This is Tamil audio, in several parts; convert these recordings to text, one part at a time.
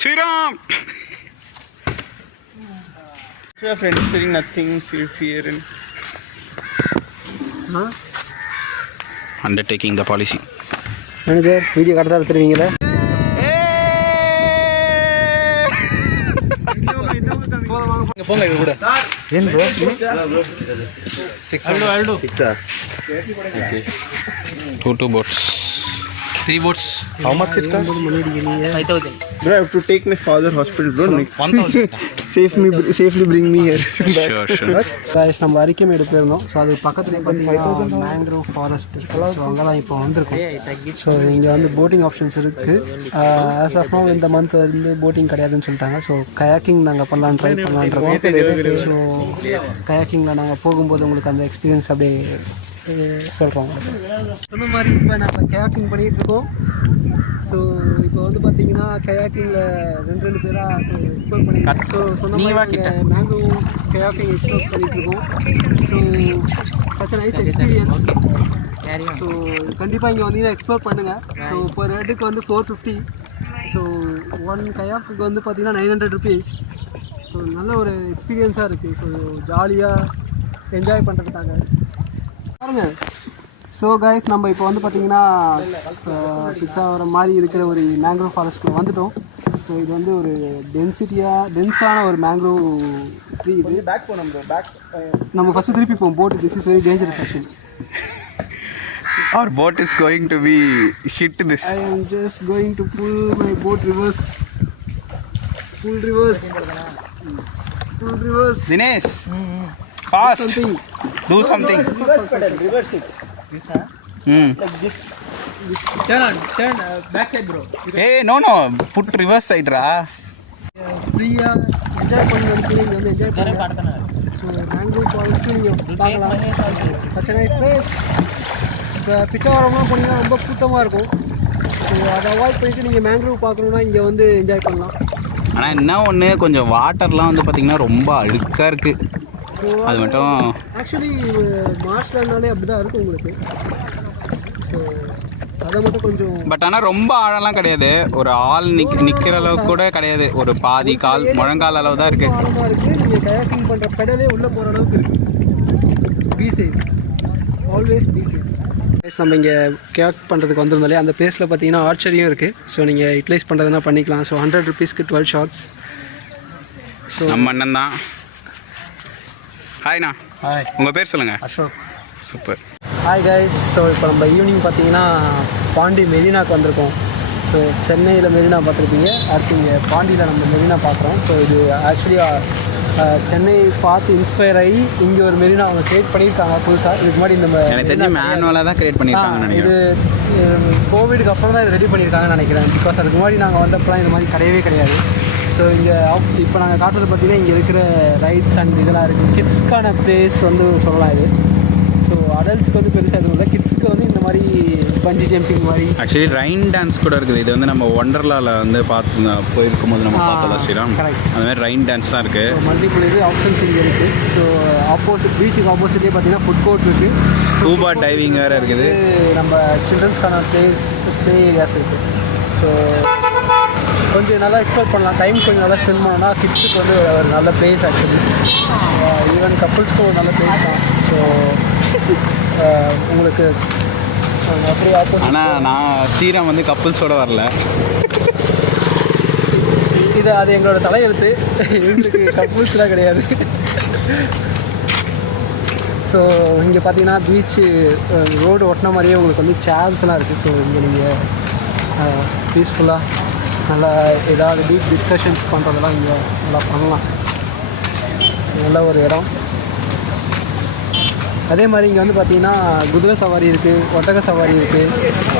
Sriram! Your friend is saying nothing, fear and... Huh? Undertaking the policy. Manager, video cut out the Two boats. 3 boats. How much it cost? 5,000. Bro, I have to take my father hospital, bro. 1,000. Safely bring me here. Sure. Guys, நம்ம அரிக்கமேடு போயிருந்தோம். ஸோ அது பக்கத்துலேயே பார்த்தீங்கன்னா மேங்க்ரோவ் ஃபாரஸ்ட் இருக்குது. ஸோ அங்கே தான் இப்போ வந்திருக்கோம். ஸோ இங்கே வந்து போட்டிங் ஆப்ஷன்ஸ் இருக்குது. ஆஸ் ஆஃப் நோ இந்த மந்த் வந்து போட்டிங் கிடையாதுன்னு சொல்லிட்டாங்க. ஸோ கயாக்கிங் நாங்கள் ட்ரை பண்ணலான்றோம். ஸோ கயாக்கிங்கில் நாங்கள் போகும்போது உங்களுக்கு அந்த எக்ஸ்பீரியன்ஸ் அப்படியே சொல்கிறோம். சொன்ன மாதிரி இப்போ நம்ம கயாக்கிங் பண்ணிகிட்ருக்கோம். ஸோ இப்போ வந்து பார்த்தீங்கன்னா கயாக்கிங்கில் ரெண்டு பேராக எக்ஸ்ப்ளோர் பண்ணி ஸோ சொன்ன மாதிரி நாங்கள் கயாக்கிங் எக்ஸ்ப்ளோர் பண்ணிகிட்ருக்கோம். So such nice experience. So கண்டிப்பாக இங்கே வந்தீங்கன்னா எக்ஸ்ப்ளோர் பண்ணுங்கள். ஸோ இப்போ ரேட்டுக்கு வந்து 450. ஸோ 1 கயாக்குக்கு வந்து பார்த்தீங்கன்னா 900 rupees. ஸோ நல்ல ஒரு எக்ஸ்பீரியன்ஸாக இருக்குது. ஸோ ஜாலியாக என்ஜாய் பண்ணுறதுக்காக பாருங்க. ஸோ கைஸ், நம்ம இப்போ வந்து பார்த்தீங்கன்னா பிச்சாவரம் மாதிரி இருக்கிற ஒரு மேங்க்ரோவ் ஃபாரஸ்ட்டில் வந்துட்டோம். ஸோ இது வந்து ஒரு டென்ஸான ஒரு மேங்க்ரோவ் ட்ரீ. இது பேக் போனோம். நம்ம ஃபஸ்ட்டு திருப்பி போவோம். Boat this is very dangerous actually. Our boat is going to be hit this. I am just going to pull my boat reverse. Pull reverse. Dinesh, fast. Do something. Reverse it. This, Like this. Turn back side, bro. Hey, no. Put reverse side, ra. ஃப்ரீயாக என்ஜாய் பண்ணுறதுக்கு நீங்கள் வந்து என்ஜாய் பண்ணுங்க. ஸோ மேங்க்ரோவ் ஃபாரஸ்ட்டு நீங்கள் பார்க்கலாம். Such nice place. இப்போ பிச்சாவரம்லாம் போனீங்கன்னா ரொம்ப கூட்டமாக இருக்கும். ஸோ அதை அவாய்ட் பண்ணிவிட்டு நீங்கள் மேங்க்ரோவ் பார்க்கணுன்னா இங்கே வந்து என்ஜாய் பண்ணலாம். ஆனால் என்ன ஒன்று, கொஞ்சம் வாட்டர்லாம் வந்து பார்த்திங்கன்னா ரொம்ப அழுக்காக இருக்குது. அது மட்டும் ஆக்சுவலி மார்ஷ்லாண்டாலே அப்படி தான் இருக்கும் உங்களுக்கு. ஸோ அதை மட்டும் கொஞ்சம் பட் ஆனால் ரொம்ப ஆழம்லாம் கிடையாது. ஒரு ஆள் நிற்கிற அளவுக்கு கூட கிடையாது. ஒரு பாதி கால் முழங்கால் அளவு தான் இருக்குது. ஆழமாக இருக்குது. நீங்கள் கயாக்கிங் பண்ணுற பெடலே உள்ளே போகிற அளவுக்கு இருக்குது. Be safe, always be safe. நம்ம இங்கே கயாக் பண்ணுறதுக்கு வந்திருந்தாலே அந்த பிளேஸில் பார்த்தீங்கன்னா ஆர்ச்சரியும் இருக்குது. ஸோ நீங்கள் யூட்டிலைஸ் பண்ணுறதுனா பண்ணிக்கலாம். So 100 rupeesக்கு 12 shots. ஸோ நம்ம அண்ணன் தான். ஹாய்ண்ணா. ஹாய். உங்கள் பேர் சொல்லுங்கள். Ashok. Super. Hi guys. So இப்போ நம்ம ஈவினிங் பார்த்தீங்கன்னா பாண்டி மெரினாக்கு வந்திருக்கோம். ஸோ சென்னையில் மெரினா பார்த்துருப்பீங்க. அடுத்து இங்கே பாண்டியில் நம்ம மெரினா பார்க்குறோம். ஸோ இது ஆக்சுவலி சென்னை பார்த்து இன்ஸ்பயர் ஆகி இங்கே ஒரு மெரினா அவங்க க்ரியேட் பண்ணியிருக்காங்க புதுசாக. இதுக்கு முன்னாடி இந்த எனக்கு தெரிஞ்சு மேனுவலாக தான் க்ரியேட் பண்ணியிருக்காங்க. இது கோவிடுக்கு அப்புறம் தான் இது ரெடி பண்ணியிருக்காங்கன்னு நினைக்கிறேன். பிகாஸ் அதுக்கு முன்னாடி நாங்கள் வந்தப்பெல்லாம் இந்த மாதிரி கிடையவே கிடையாது. ஸோ இங்கே இப்போ நாங்கள் காட்டுறது பார்த்தீங்கன்னா இங்கே இருக்கிற ரைட்ஸ் அண்ட் இதெல்லாம் இருக்குது. கிட்ஸ்க்கான ப்ளேஸ் வந்து சொல்லலாம் இது. ஸோ அடல்ட்ஸ்க்கு வந்து பெருசாக எதுவும் இல்லை. கிட்ஸுக்கு வந்து இந்த மாதிரி பஞ்சி ஜம்பிங் மாதிரி. ஆக்சுவலி ரெயின் டான்ஸ் கூட இருக்குது. இது வந்து நம்ம ஒண்டர்லாவில் வந்து பார்த்து போயிருக்கும் போது நம்ம பார்த்தோம் ஸ்ரீராம். அந்த மாதிரி ரெயின் டான்ஸ்லாம் இருக்குது. மல்டிபிள் இது ஆப்ஷன்ஸ் இங்கே இருக்குது. ஸோ ஆப்போசிட் பீச்சுக்கு ஆப்போசிட்லேயே பார்த்தீங்கன்னா ஃபுட் கோர்ட் இருக்குது. ஸ்கூபா டைவிங் வேறு இருக்குது. நம்ம சில்ட்ரன்ஸ்க்கான ப்ளே ஏரியாஸ் இருக்குது. ஸோ கொஞ்சம் நல்லா எக்ஸ்ப்ளோர் பண்ணலாம். டைம் கொஞ்சம் நல்லா ஸ்பெண்ட் பண்ணோன்னா கிட்ஸுக்கு வந்து ஒரு நல்ல பிளேஸ் ஆக்சுவலி. ஈவன் கப்புள்ஸ்க்கு ஒரு நல்ல பிளேஸ் தான். ஸோ உங்களுக்கு அப்படியே ஆப்போசிட். ஆனால் நான் ஸ்ரீராம் வந்து கப்புள்ஸோடு வரல. இது அது எங்களோட தலையெழுத்து. எங்களுக்கு கப்புள்ஸ்லாம் கிடையாது. ஸோ இங்கே பார்த்தீங்கன்னா பீச்சு ரோடு ஒட்டின மாதிரியே உங்களுக்கு வந்து சேர்ஸ்லாம் இருக்குது. ஸோ இங்கே நீங்கள் பீஸ்ஃபுல்லாக நல்லா ஏதாவது டீப் டிஸ்கஷன்ஸ் பண்ணுறதெல்லாம் இங்கே நல்லா பண்ணலாம். நல்ல ஒரு இடம். அதே மாதிரி இங்கே வந்து பார்த்திங்கன்னா குதிரை சவாரி இருக்குது, ஒட்டக சவாரி இருக்குது,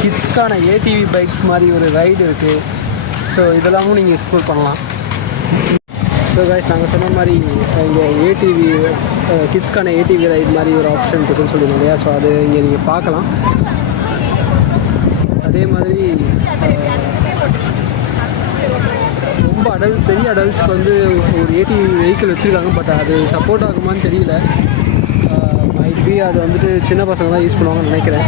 கிட்ஸ்க்கான ஏடிவி பைக்ஸ் மாதிரி ஒரு ரைடு இருக்குது. ஸோ இதெல்லாமும் நீங்கள் எக்ஸ்ப்ளோர் பண்ணலாம். ஸோ கைஸ், நாங்கள் சொன்ன மாதிரி இங்கே ஏடிவி கிட்ஸ்க்கான ஏடிவி ரைடு மாதிரி ஒரு ஆப்ஷன் இருக்குதுன்னு சொல்லியிருந்தோம் இல்லையா. ஸோ அது இங்கே நீங்கள் பார்க்கலாம். அதே மாதிரி ரொம்ப பெரிய அடல்ட்ஸ்க்கு வந்து ஒரு ஏடிவி வெஹிக்கிள் வச்சுருக்காங்க. பட் அது சப்போர்ட் ஆகுமான்னு தெரியல. மைட்பி அது வந்துட்டு சின்ன பசங்க தான் யூஸ் பண்ணுவாங்கன்னு நினைக்கிறேன்.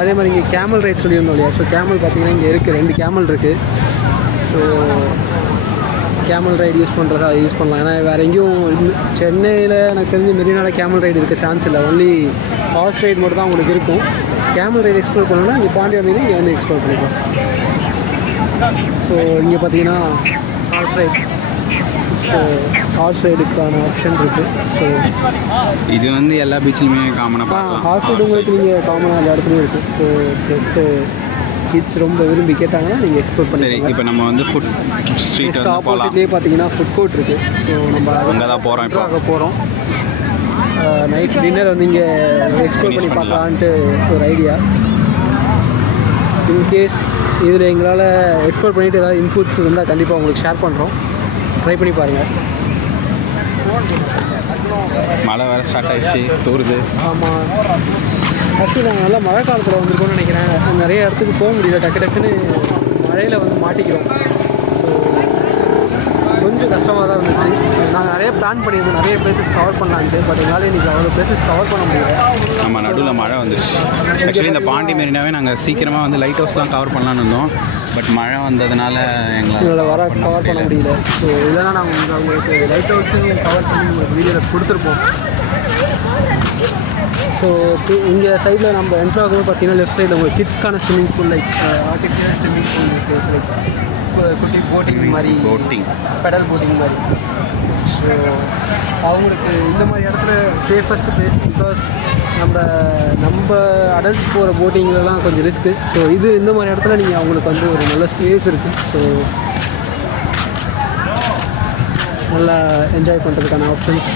அதே மாதிரி இங்கே கேமல் ரைட் சொல்லியிருந்தோம் இல்லையா. ஸோ கேமல் பார்த்திங்கன்னா இங்கே இருக்குது, 2 கேமல் இருக்குது. ஸோ கேமல் ரைடு யூஸ் பண்ணுறதா யூஸ் பண்ணலாம். ஏன்னா வேறு எங்கேயும் சென்னையில் எனக்கு தெரிஞ்சு மெரினால கேமல் ரைடு இருக்க சான்ஸ் இல்லை. ஒன்லி ஹார்ஸ் ரைடு மட்டும் தான் உங்களுக்கு இருக்கும். கேமல் ரைடு எக்ஸ்ப்ளோர் பண்ணணும்னா இங்கே பாண்டி வந்தீங்கன்னா இங்கே வந்து எக்ஸ்ப்ளோர் பண்ணிக்கலாம். ஸோ இங்கே பார்த்தீங்கன்னா ஹார்ஸ் ரைட், ஸோ ஹார்ஸ் ரைடுக்கான ஆப்ஷன் இருக்குது. ஸோ இது வந்து எல்லா பீச்சிலுமே காமனாக பார்க்கலாம். ஹார்ஸ் ரைடு உங்களுக்கு நீங்கள் காமனாக எல்லா இடத்துலையும் இருக்குது. ஸோ ஜஸ்ட்டு கிட்ஸ் ரொம்ப விரும்பி கேட்டாங்கன்னா நீங்கள் எக்ஸ்ப்ளோர் சரி, பண்ணிக்கலாம். இப்போ நம்ம வந்து ஃபுட் ஸ்ட்ரீட் நெக்ஸ்ட் வந்து போகலாம். ஆப்போசிட்லேயே பார்த்தீங்கன்னா ஃபுட் கோர்ட் இருக்குது. ஸோ நம்ம அங்கே தான் போகிறோம் இப்போ. அங்கே போகிறோம். நைட் டின்னர் வந்து இங்கே எக்ஸ்ப்ளோர் பண்ணி பார்க்கலான்ட்டு ஒரு ஐடியா. இன்கேஸ் இதில் எங்களால் எக்ஸ்ப்ளோர் பண்ணிவிட்டு ஏதாவது இன்புட்ஸ் இருந்தால் கண்டிப்பாக உங்களுக்கு ஷேர் பண்ணுறோம். ட்ரை பண்ணி பாருங்கள். மழை வேறு ஸ்டார்ட் ஆகிடுச்சு, தூருது. ஆமாம், ஃபஸ்ட்டு நாங்கள் நல்லா மழை காலத்தில் வந்திருக்கோம்னு நினைக்கிறேன். நிறைய இடத்துக்கு போக முடியல, டக்கு டக்குன்னு மழையில் வந்து மாட்டிக்கிறோம். ஸோ கொஞ்சம் கஷ்டமாக தான் இருந்துச்சு. நாங்கள் நிறைய பிளான் பண்ணியிருந்தோம், நிறைய பிளேசஸ் கவர் பண்ணலான்ட்டு. பட் எங்களால் இன்றைக்கி அவ்வளோ பிளேசஸ் கவர் பண்ண முடியல. நம்ம நடுவில் மழை வந்துருச்சு. ஆக்சுவலி இந்த பாண்டி மெரினாவே நாங்கள் சீக்கிரமாக வந்து லைட் ஹவுஸ்லாம் கவர் பண்ணலான்னு இருந்தோம். பட் மழை வந்ததுனால எங்களால் கவர் பண்ண முடியல. ஸோ இல்லைனா நாங்கள் உங்களுக்கு லைட் ஹவுஸையும் கவர் பண்ணி உங்களுக்கு வீடியோவில் கொடுத்துருப்போம். ஸோ இங்கே சைடில் நம்ம என்ட்ரு ஆகும்போது பார்த்தீங்கன்னா லெஃப்ட் சைடில் உங்களுக்கு கிட்ஸ்க்கான swimming pool, like artificial swimming pool இருக்குது. லைக் குட்டி போட்டிங் மாதிரி, பெடல் போட்டிங் மாதிரி. ஸோ அவங்களுக்கு இந்த மாதிரி இடத்துல சேஃபஸ்ட் பிளேஸ். பிகாஸ் நம்ம அடல்ட்ஸ் போகிற போட்டிங்லலாம் கொஞ்சம் ரிஸ்க்கு. ஸோ இது இந்த மாதிரி இடத்துல நீங்கள் அவங்களுக்கு வந்து ஒரு நல்ல ஸ்பேஸ் இருக்குது. ஸோ நல்லா என்ஜாய் பண்ணுறதுக்கான ஆப்ஷன்ஸ்.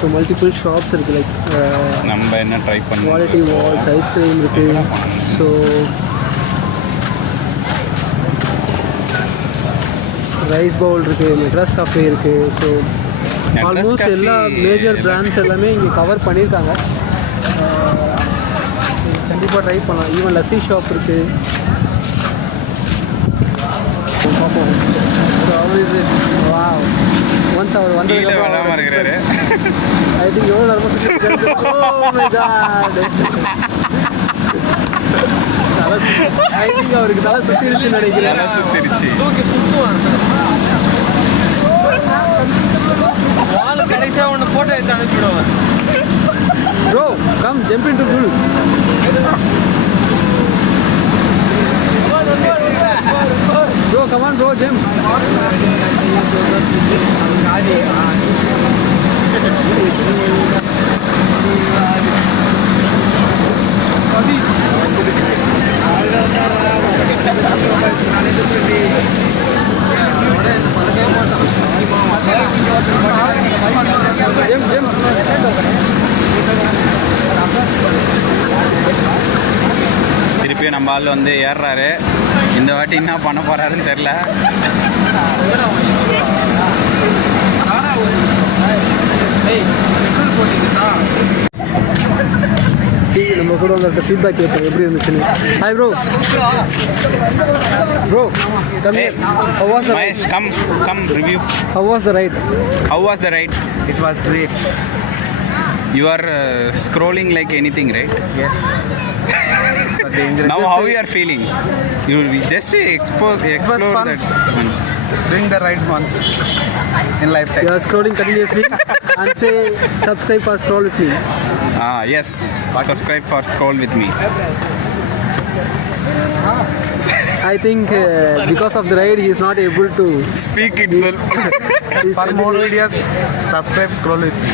ஸோ மல்டிபிள் ஷாப்ஸ் இருக்குது. லைக் நம்ம என்ன ட்ரை பண்ண குவாலிட்டி வால்ஸ், ஐஸ்கிரீம் இருக்குது. ஸோ ரைஸ் பவுல் இருக்குது, மெட்ராஸ் காஃபே இருக்குது. ஸோ ஆல்மோஸ்ட் எல்லா மேஜர் பிராண்ட்ஸ் எல்லாமே இங்கே கவர் பண்ணியிருக்காங்க. கண்டிப்பாக ட்ரை பண்ணலாம். ஈவன் லஸ்ஸி ஷாப் இருக்குது. பார்ப்போம். ஸோ அவர் வா ஒன்ஸ் அவர் வந்து இருக்கிறாரு. ஐ திங்க் எவ்வளோ நேரமாக ஐ திங்க் அவருக்கு தலை சுற்றிடுச்சுன்னு நினைக்கிறேன். கடைசியாக ஒன்று ஃபோட்டோ எடுத்து அனுப்பிவிடுவார். Bro come jump into pool. Bro come on bro, jump. திருப்பியும் நம்ம ஆள் வந்து ஏறுறாரு. இந்த வாட்டி என்ன பண்ண போறாருன்னு தெரில. நம்ம கூட உங்கள்கிட்ட ஃபீட்பேக் கேட்போம் எப்படி இருந்துச்சுன்னு. Hi bro. Bro come here. How was the ride? Come review. How was the ride? How was the ride? It was great. You are scrolling like anything, right? Yes. Now how you are feeling? You just explore fun. that. Doing the right once in lifetime. You are scrolling continuously and say subscribe for scroll with me. Yes. Subscribe for scroll with me. I think because of the ride he is not able to Speak itself. For more videos, subscribe, scroll with me.